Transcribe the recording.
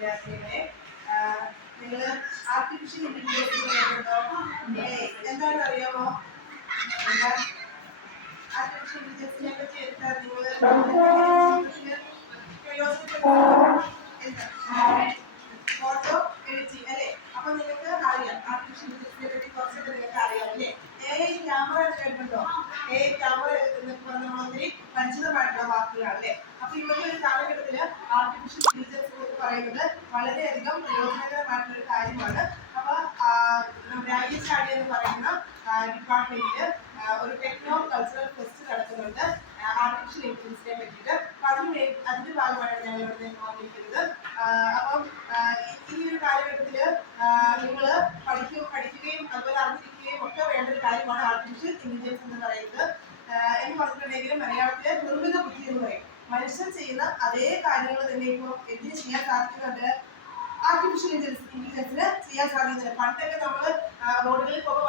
വിദ്യാർത്ഥികളെ. നിങ്ങൾ artificial intelligence കേട്ടിട്ടുണ്ടോ? എന്താണെന്ന് അറിയാമോ? എന്താ ആർട്ടിഫിഷ്യൽ ഇന്റലിജൻസിനെ പറ്റി എന്താ നിങ്ങൾ ഫോട്ടോ എഡിറ്റിംഗ് അല്ലേ? അപ്പൊ നിങ്ങൾക്ക് അറിയാം ആർട്ടിഫിഷ്യൽ ഇന്റലിജൻസിനെ പറ്റി കുറച്ചൊക്കെ നിങ്ങൾക്ക് അറിയാം അല്ലേ? AI ക്യാമറ കേട്ടിട്ടുണ്ടോ? AI ക്യാമറ എന്നൊക്കെ പറഞ്ഞാൽ നമ്മൾ ഒത്തിരി പരിചിതമായിട്ടുള്ള വാക്കുകളാണ് അല്ലേ? അപ്പൊ ഇന്നത്തെ ഒരു കാലഘട്ടത്തില് ആർട്ടിഫിഷ്യൽ ഇന്റലിജൻസ് എന്ന് പറയുന്നത് വളരെയധികം പ്രയോജനകരമായിട്ടുള്ള ഒരു കാര്യമാണ്. അപ്പൊ നമ്മുടെ IHRD എന്ന് പറയുന്ന ഡിപ്പാർട്ട്മെന്റില് ഒരു ടെക്നോ കൾച്ചറൽ ഫെസ്റ്റ് നടക്കുന്നുണ്ട് ആർട്ടിഫിഷ്യൽ ഇന്റലിജൻസിനെ പറ്റിയിട്ട്. അപ്പൊ അതിന്റെ ഭാഗമായിട്ടാണ് ഞങ്ങൾ ഇവിടെ വന്നിരിക്കുന്നത്. അപ്പം ഈ ഒരു കാലഘട്ടത്തില് നിങ്ങൾ പഠിക്കുകയും അതുപോലെ അറിഞ്ഞിരിക്കുകയും ഒക്കെ വേണ്ട ഒരു കാര്യമാണ് ആർട്ടിഫിഷ്യൽ ഇന്റലിജൻസ് എന്ന് പറയുന്നത്. എന്ന് പറഞ്ഞിട്ടുണ്ടെങ്കിലും മലയാളത്തിലെ നിർമ്മിത ബുദ്ധി എന്ന് പറയും. മനുഷ്യർ ചെയ്യുന്ന അതേ കാര്യങ്ങൾ തന്നെ ഇപ്പോൾ എന്തിനു ചെയ്യാൻ സാധിക്കുന്നുണ്ട്? ആർട്ടിഫിഷ്യൽ ഇന്റലിജൻസിന് ചെയ്യാൻ സാധിക്കുന്നുണ്ട്. പണ്ടൊക്കെ നമ്മൾ റോഡുകളിൽ പോകുമ്പോൾ